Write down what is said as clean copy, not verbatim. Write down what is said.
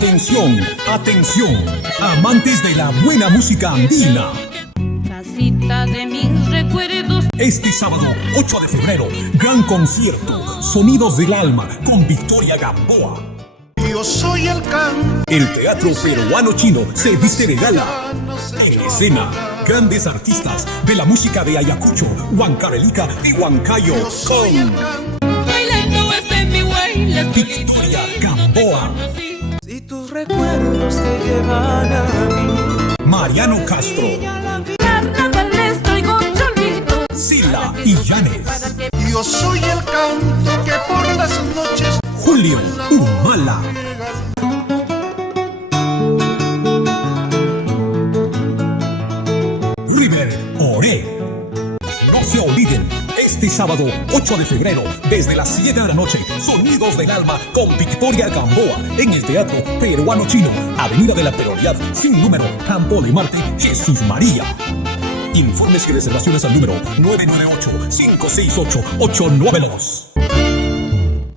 Atención, atención, amantes de la buena música andina. Casita de mis recuerdos. Este sábado 8 de febrero, gran concierto, Sonidos del Alma con Victoria Gamboa. Yo soy el canto. El teatro peruano chino se viste de gala. En escena, grandes artistas de la música de Ayacucho, Huancavelica y Huancayo con Bailando este mi güey. Victoria Gamboa, Si tus recuerdos te llevan a mí. Mariano Castro, Carnavales traigo cholito. Sila y Yanes, Yo soy el canto que por las noches Julio Humala. River Oré. No se olviden, este sábado 8 de febrero, desde las 7 de la noche, Sonidos del Alma con Victoria Gamboa en el Teatro Peruano Chino, Avenida de la Prioridad, sin número, Campo de Marte, Jesús María. Informes y reservaciones al número 998-568-892.